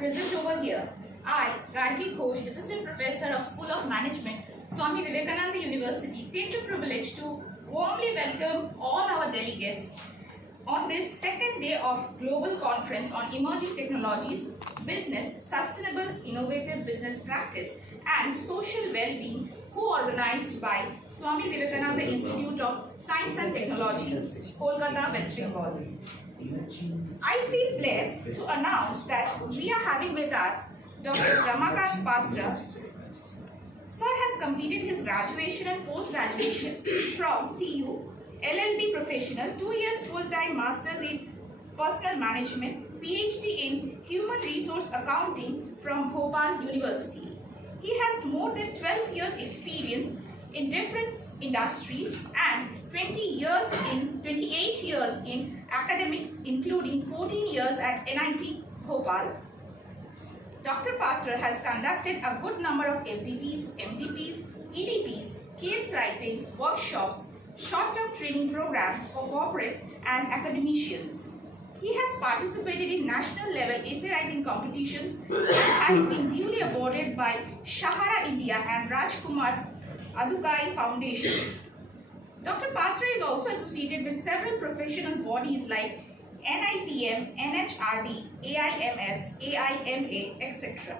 present over here, I, Gargi Ghosh, Assistant Professor of School of Management, Swami Vivekananda University, take the privilege to warmly welcome all our delegates on this second day of Global Conference on Emerging Technologies, Business, Sustainable Innovative Business Practice and Social Well-being, co-organized by Swami Vivekananda Institute of Science and Technology, Kolkata, West Bengal. I feel blessed to announce that we are having with us Dr. Ramakant Patra. Sir has completed his graduation and post-graduation from CU, LLB Professional, 2 years full-time Masters in Personal Management, PhD in Human Resource Accounting from Bhopal University. He has more than 12 years experience in different industries and 28 years in academics, including 14 years at NIT Bhopal. Dr. Patra has conducted a good number of FDPs, MDPs, EDPs, case writings, workshops, short-term training programs for corporate and academicians. He has participated in national level essay writing competitions and has been duly awarded by Shahara India and Rajkumar Adukai Foundations. Dr. Patra is also associated with several professional bodies like NIPM, NHRD, AIMS, AIMA, etc.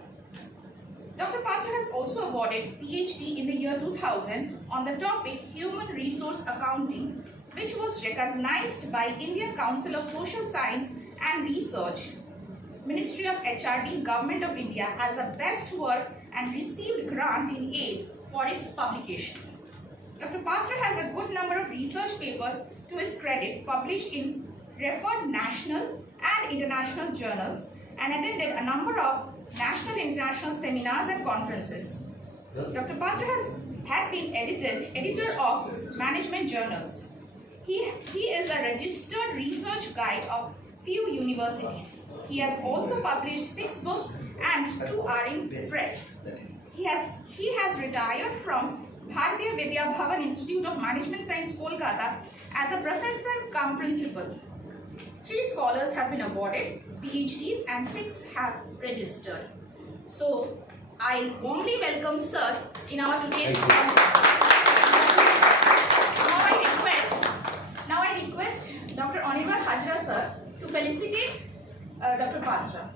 Dr. Patra has also awarded PhD in the year 2000 on the topic Human Resource Accounting, which was recognized by Indian Council of Social Science and Research, Ministry of HRD, Government of India as a best work and received grant in aid for its publication. Dr. Patra has a good number of research papers to his credit published in referred national and international journals and attended a number of national and international seminars and conferences. Dr. Patra had been editor of management journals. He is a registered research guide of few universities. He has also published 6 books and 2 are in press. He has retired from Bharatiya Vidya Bhavan Institute of Management Science, Kolkata as a professor cum principal. 3 scholars have been awarded PhDs and 6 have registered. So, I warmly welcome Sir in our today's conference. Now I request Dr. Anirban Hajra Sir to felicitate Dr. Patra.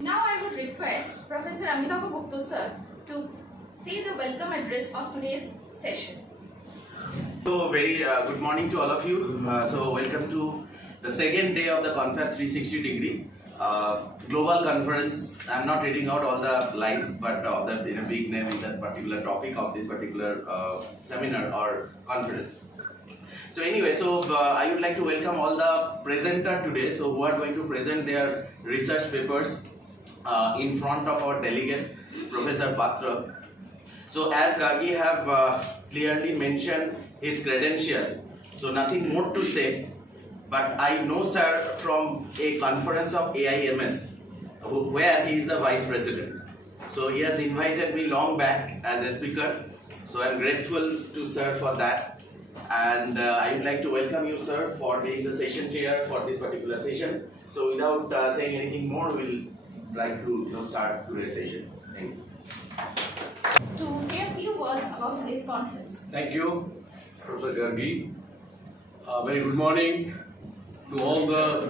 Now I would request Professor Amitabh Gupta Sir to say the welcome address of today's session. So very good morning to all of you. So welcome to the second day of the Confab 360 degree global conference. I'm not reading out all the lines, but all the big name in that particular topic of this particular seminar or conference. So anyway, I would like to welcome all the presenter today, so who are going to present their research papers in front of our delegate, Professor Patra. So as Gargi have clearly mentioned his credential, so nothing more to say, but I know sir from a conference of AIMS, where he is the vice president. So he has invited me long back as a speaker, so I am grateful to sir for that. And I would like to welcome you, sir, for being the session chair for this particular session. So without saying anything more, we'll like to start today's session. Thank you. To say a few words about today's conference. Thank you, Professor Gargi. Very good morning to all the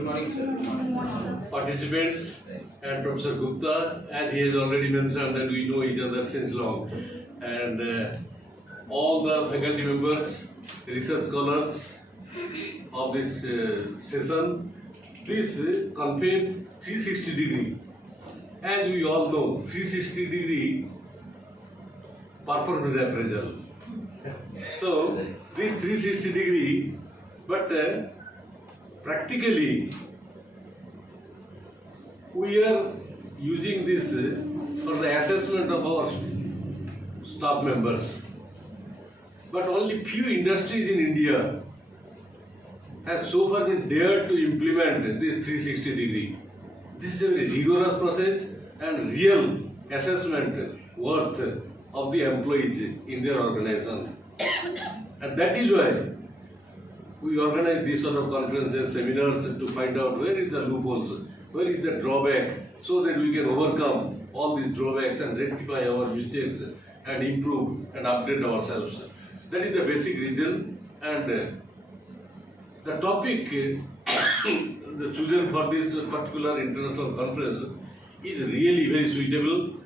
participants and Professor Gupta. As he has already mentioned that we know each other since long. And all the faculty members, research scholars of this session. This Confab 360 degree. As we all know, 360 degree performance appraisal. So this 360 degree, but practically we are using this for the assessment of our staff members. But only few industries in India has so far been dared to implement this 360 degree. This is a very rigorous process and real assessment worth of the employees in their organization. And that is why we organize these sort of conferences, seminars to find out where is the loopholes, where is the drawback, so that we can overcome all these drawbacks and rectify our mistakes and improve and update ourselves. That is the basic reason, and the topic the chosen for this particular international conference is really very suitable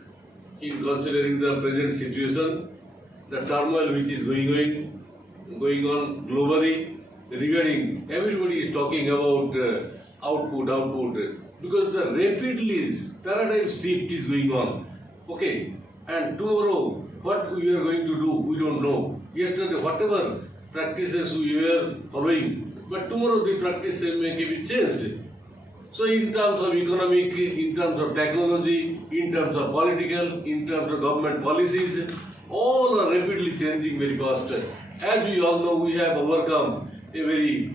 in considering the present situation, the turmoil which is going on globally. Regarding, everybody is talking about output, because the rapidly paradigm shift is going on. Okay, and tomorrow what we are going to do, we don't know. Yesterday, whatever practices we were following, but tomorrow the practice may be changed. So in terms of economic, in terms of technology, in terms of political, in terms of government policies, all are rapidly changing very fast. As we all know, we have overcome a very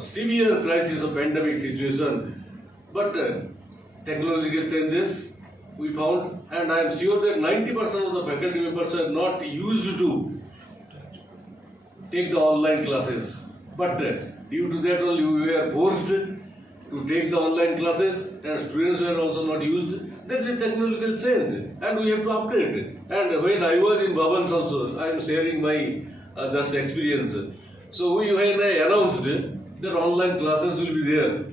severe crisis of pandemic situation, but technological changes we found, and I am sure that 90% of the faculty members are not used to take the online classes, but due to that only we were forced to take the online classes, and students were also not used. That is a technological change, and we have to update. And when I was in Bhavans also, I am sharing my just experience. So when I announced that online classes will be there,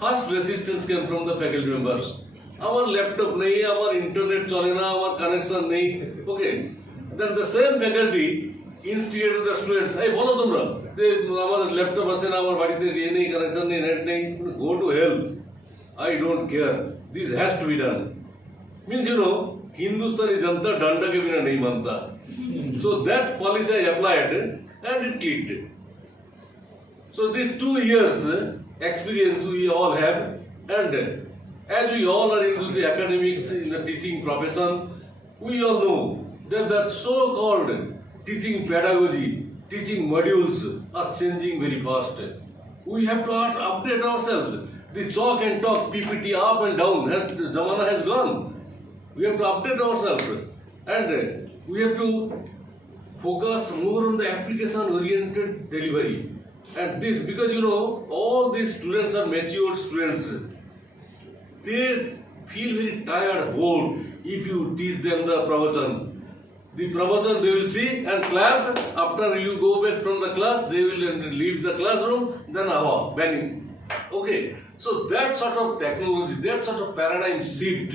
first resistance came from the faculty members. Our laptop nahi, our internet chalena, our connection nahi. Okay. Then the same faculty instigated the students, hey, bolo tumra, our laptop ache na, our body te ye nahi, connection nahi, net nahi. Go to hell. I don't care. This has to be done. Means, Hindustani Janta danda ke bina nahi manta. So that policy I applied and it clicked. So these 2 years experience we all have, and as we all are into the academics, in the teaching profession, we all know that the so-called teaching pedagogy, teaching modules are changing very fast. We have to update ourselves. The chalk and talk, PPT up and down, the Zamana has gone. We have to update ourselves, and we have to focus more on the application-oriented delivery. And this, because all these students are matured students, they feel very tired, bored if you teach them the pravachan. The pravachan they will see and clap. After you go back from the class, they will leave the classroom, then banning. Okay, so that sort of technology, that sort of paradigm shift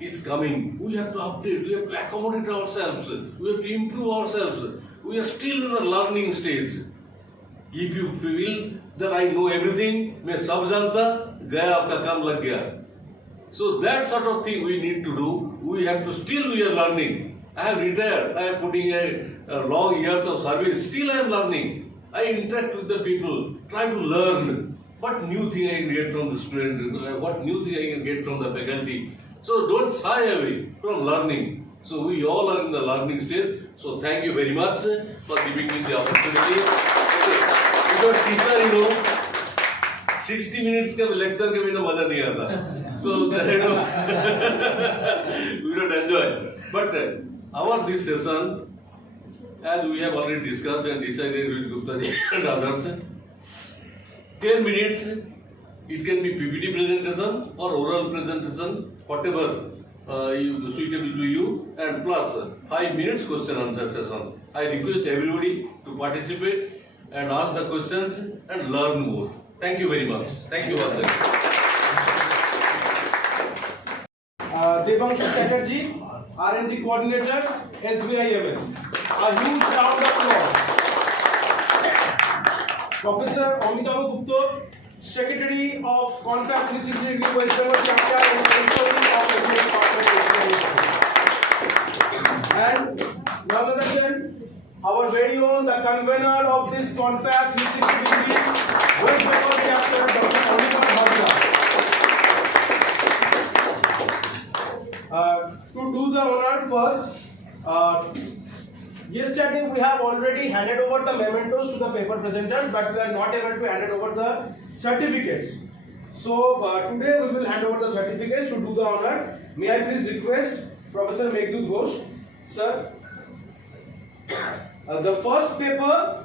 is coming. We have to update, we have to accommodate ourselves, we have to improve ourselves. We are still in the learning stage. If you feel that I know everything, मैं सब जानता, गया आपका काम लग गया. So that sort of thing we need to do. We have to still we are learning. I have retired. I am putting a long years of service. Still I am learning. I interact with the people, try to learn what new thing I can get from the student, what new thing I can get from the faculty. So don't shy away from learning. So we all are in the learning stage. So thank you very much for giving me the opportunity. Because teacher, 60 minutes का lecture के बिना मजा नहीं आता. So we don't enjoy. But this session, as we have already discussed and decided with Gupta ji and others, 10 minutes, it can be PPT presentation or oral presentation, whatever suitable to you, and plus 5 minutes question answer session. I request everybody to participate and ask the questions and learn more. Thank you very much. Thank you once again. Devanshu Chatterjee, R&D Coordinator, SVIMS. A huge round of applause. Professor Amitabh Gupta, Secretary of Confab 360 degree West Bengal chapter and and none other than our very own, the convener of this Confab 360 degree West Bengal chapter, Dr. Amitabh Gupta. To do the honor first, yesterday we have already handed over the mementos to the paper presenters, but we are not able to hand over the certificates. So today we will hand over the certificates. To do the honor, may I please request Professor Meghdut Ghosh, sir. The first paper,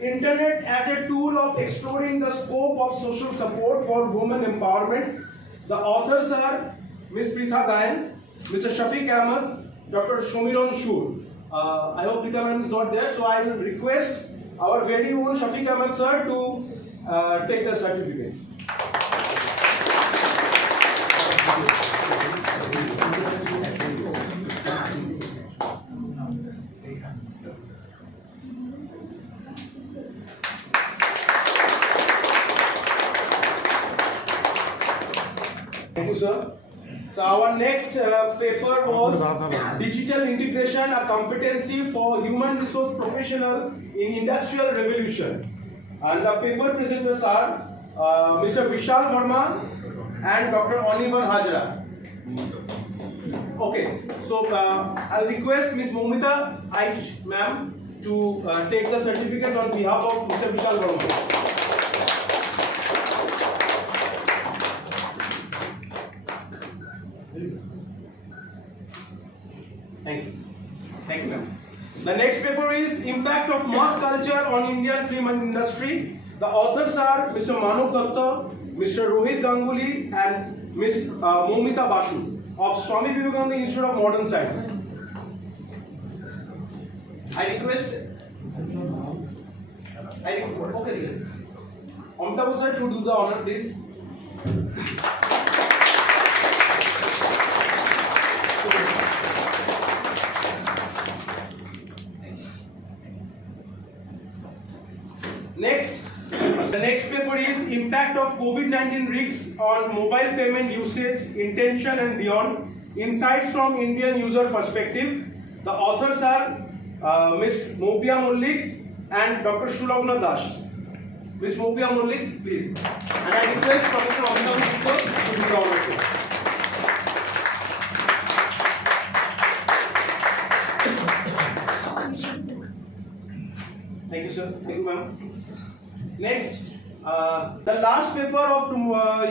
Internet as a tool of exploring the scope of social support for women empowerment. The authors are Ms. Pritha Gayan, Mr. Shafiq Ahmed, Dr. Shomiron Shur. I hope Pritha Gayan is not there, so I will request our very own Shafiq Ahmed sir to take the certificates. Thank you, sir. So our next paper was Digital Integration, a Competency for Human Resource Professional in Industrial Revolution. And the paper presenters are Mr. Vishal Verma and Dr. Anirban Hajra. Okay, so I'll request Ms. Momita Aish ma'am to take the certificates on behalf of Mr. Vishal Verma. Thank you. Thank you, ma'am. The next paper is Impact of Mass Culture on Indian Film Industry. The authors are Mr. Manav Datta, Mr. Rohit Ganguly, and Ms. Momita Basu of Swami Vivekananda Institute of Modern Science. I request. Okay, sir. Amitabh sir, to do the honor, please. Next, the next paper is Impact of COVID-19 Risks on Mobile Payment Usage, Intention and Beyond, Insights from Indian User Perspective. The authors are Ms. Mopia Mullik and Dr. Shulagna Das. Ms. Mopia Mullik, please. And I request Professor Amitabh Gupta to do the honor. Thank you, sir. Thank you, ma'am. Next, the last paper of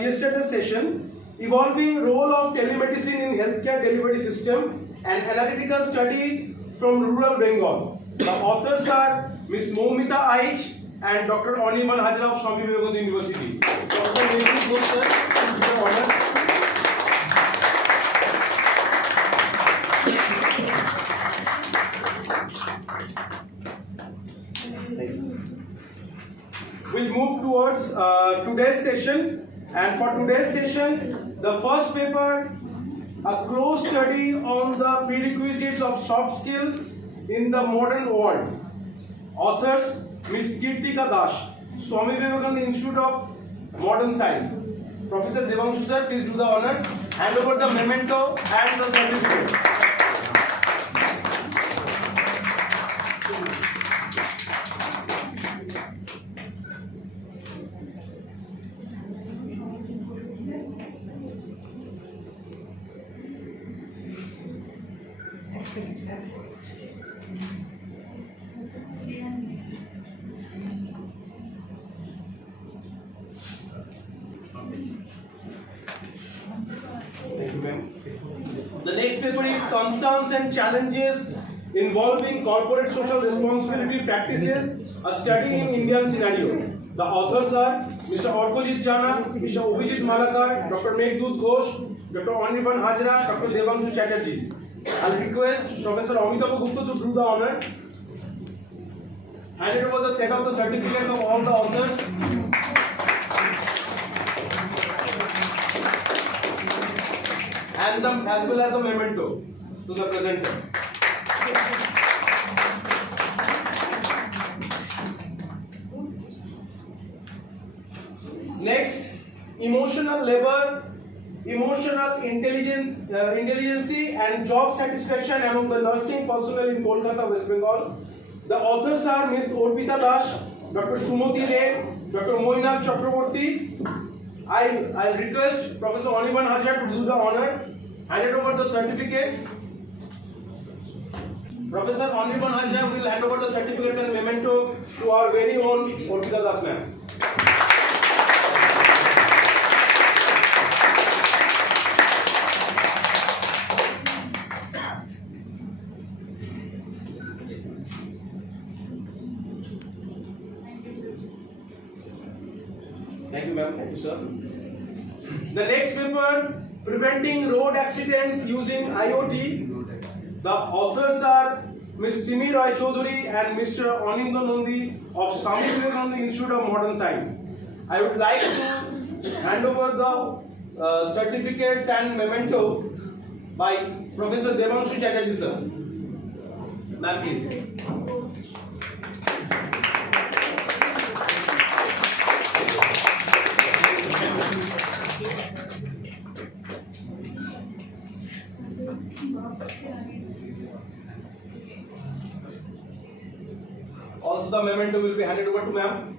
yesterday's session, Evolving Role of Telemedicine in Healthcare Delivery System, an analytical study from rural Bengal. The authors are Ms. Momita Aish and Dr. Anirban Hajra of Swami Vivekananda University. Professor Meghdut Ghosh, sir, please do the honor. We'll move towards today's session, and for today's session, the first paper, a close study on the prerequisites of soft skill in the modern world. Authors Ms. Kirtika Das, Swami Vivekananda Institute of Modern Science. Professor Devanshu sir, please do the honor. Hand over the memento and the certificate. Thank you, ma'am. The next paper is Concerns and Challenges Involving Corporate Social Responsibility Practices, a Study in Indian Scenario. The authors are Mr. Orkojit Jana, Mr. Obhijit Malakar, Dr. Meghdut Ghosh, Dr. Anirban Hajra, Dr. Devanshu Chatterjee. I'll request Professor Amitabh Gupta to do the honor. Hand it over the set of the certificates of all the authors. And as well as the memento to the presenter. Next, emotional labor, emotional intelligence, and job satisfaction among the nursing personnel in Kolkata, West Bengal. The authors are Ms. Orpita Das, Dr. Sumati Ray, Dr. Moinath Chakraborty. I'll request Professor Anirban Hajra to do the honor. Hand it over the certificates. Professor Anirban Hajra will hand over the certificates and memento to our very own Orpita Das ma'am. Thank you, ma'am. Thank you, sir. The next paper, Preventing Road Accidents Using IoT. The authors are Ms. Simi Roy Chaudhary and Mr. Anindo Nandi of Swami Vivekananda Institute of Modern Science. I would like to hand over the certificates and memento by Professor Devanshu Chatterjee, sir. Ma'am, please. Also, the memento will be handed over to ma'am.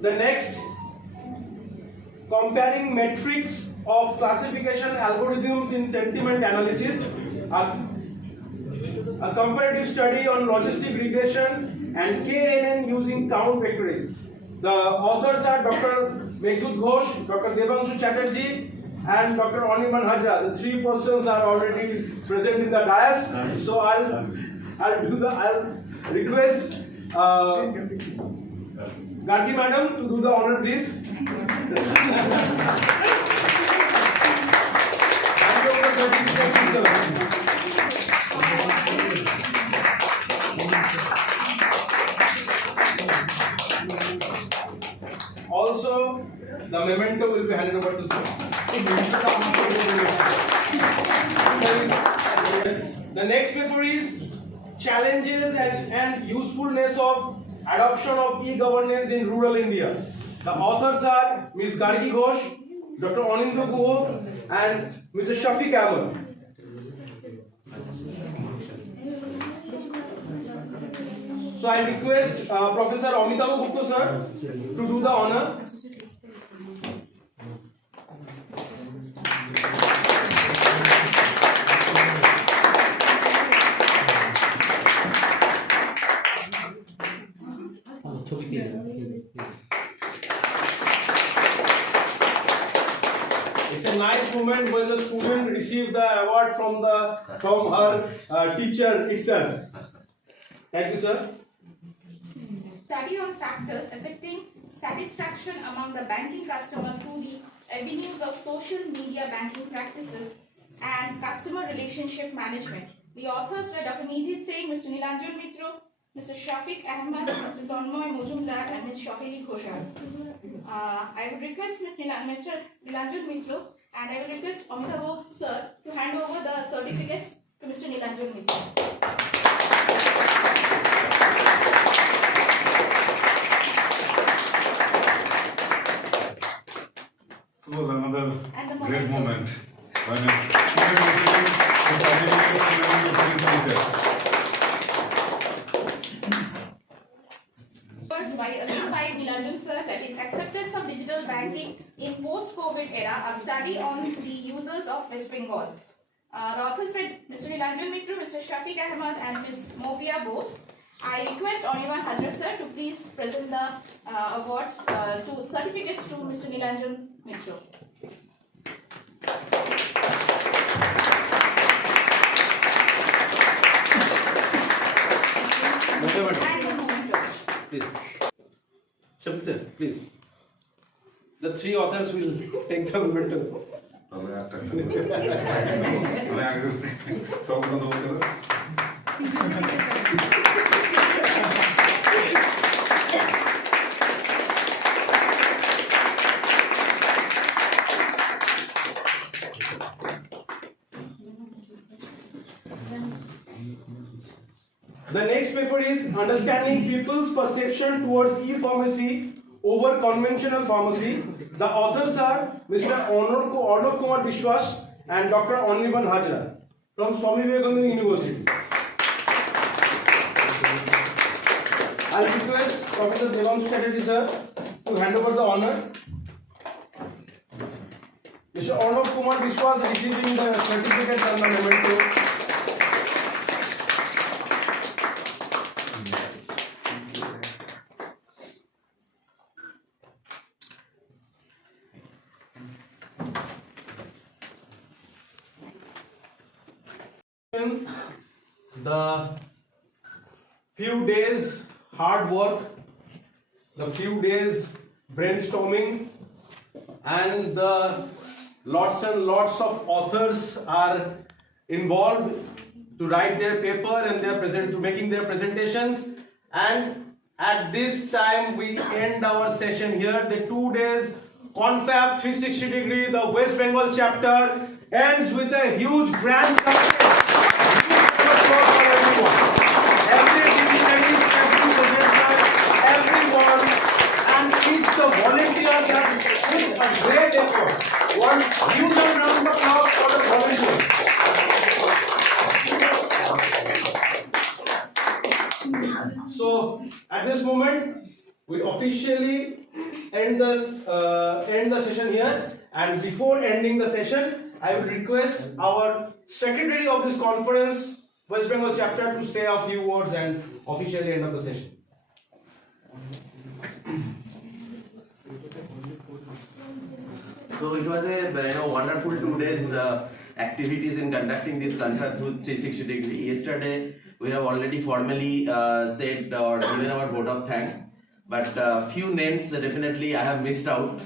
The next, comparing metrics of classification algorithms in sentiment analysis, a comparative study on logistic regression and KNN using count vectors. The authors are Dr. Meghut Ghosh, Dr. Devanshu Chatterjee, and Dr. Anirban Hajra. The three persons are already present in the dais. So I'll request Gargi madam to do the honor, please. Hand over the certificate, sir. Also, the memento will be handed over to sir. The next paper is Challenges and Usefulness of Adoption of E-Governance in Rural India. The authors are Ms. Gargi Ghosh, Dr. Anindo Guho, and Mr. Shafiq Ahmed. So I request Professor Amitabh Gupta sir to do the honor. It's a nice moment when the student received the award from her teacher itself. Thank you, sir. Study on factors affecting satisfaction among the banking customer through the avenues of social media banking practices and customer relationship management. The authors were Dr. Nidhi Singh, Mr. Nilanjan Mitra, Mr. Shafiq Ahmed, Mr. Tanmoy Mojumdar, and Ms. Shohili Ghoshal. I would request Mr. Nilanjan Mitra and I will request Amitabh sir to hand over the certificates to Mr. Nilanjan Mitra. So another great moment. By Nilanjan sir, that is acceptance of digital banking in post-COVID era, a study on the users of West Bengal. The authors were Mr. Nilanjan Mitra, Mr. Shafiq Ahmed, and Ms. Mobia Bose. I request Anirban Hajra sir to please present the award to certificates to Mr. Nilanjan Mitra. Please. Shafiq sir, please. The three authors will take the memento. The next paper is Understanding People's Perception Towards E-Pharmacy over Conventional Pharmacy. The authors are Mr. Arnav Kumar Vishwas and Dr. Anirban Hajra from Swami Vivekananda University. I request Professor Devanshu Chatterjee sir to hand over the honor. Mr. Arnav Kumar Vishwas receiving the certificate and the memento. The few days hard work, the few days brainstorming, and the lots and lots of authors are involved to write their paper and to making their presentations. And at this time we end our session here. The 2 days Confab 360 degree, the West Bengal chapter ends with a huge grand success. Every dignitary, every presenter, everyone, and each the volunteers have put a great effort. One huge round of applause for the volunteers. So at this moment, we officially end the session here. And before ending the session, I will request our secretary of this conference, West Bengal chapter, to say a few words and officially end of the session. So it was a wonderful 2 days activities in conducting this Confab through 360 degree. Yesterday we have already formally said or given our vote of thanks, but few names definitely I have missed out.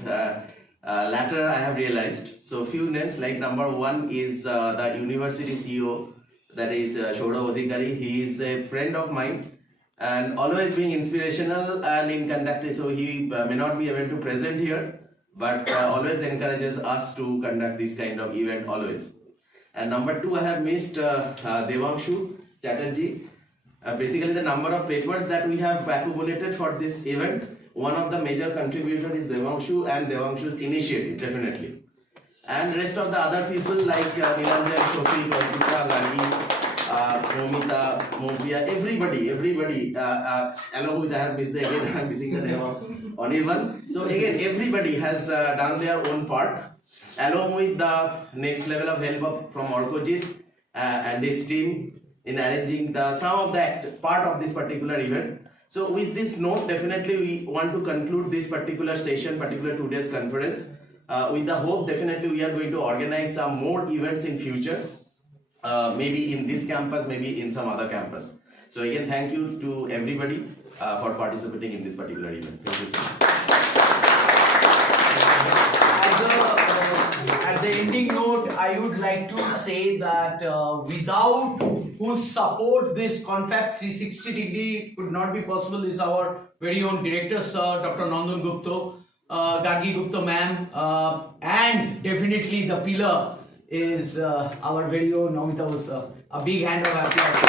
Latter I have realized. So few names, like number one is the university CEO, that is Shourav Adhikari. He is a friend of mine and always being inspirational and in conducting. So he may not be able to present here, but always encourages us to conduct this kind of event always. And number two, I have missed Devanshu Chatterjee. Basically the number of papers that we have accumulated for this event, one of the major contributor is Devanshu and Devanshu's initiative, definitely. And rest of the other people like Nilanjan, Shofi, Kalpita, Gandhi, Momita, Mopia, everybody, along with I have missed again, I am missing the name of Anirban. So again, everybody has done their own part, along with the next level of help from Orkojit and his team in arranging some of that part of this particular event. So with this note, definitely we want to conclude this particular session, particular 2 days conference. With the hope, definitely we are going to organize some more events in future, maybe in this campus, maybe in some other campus. So again, thank you to everybody for participating in this particular event. Thank you so much. At the ending note, I would like to say that without whose support this Confab 360 degree could not be possible is our very own director, sir, Dr. Nandan Gupta, Gargi Gupta ma'am, and definitely the pillar is our very own Namita sir. A big hand of applause.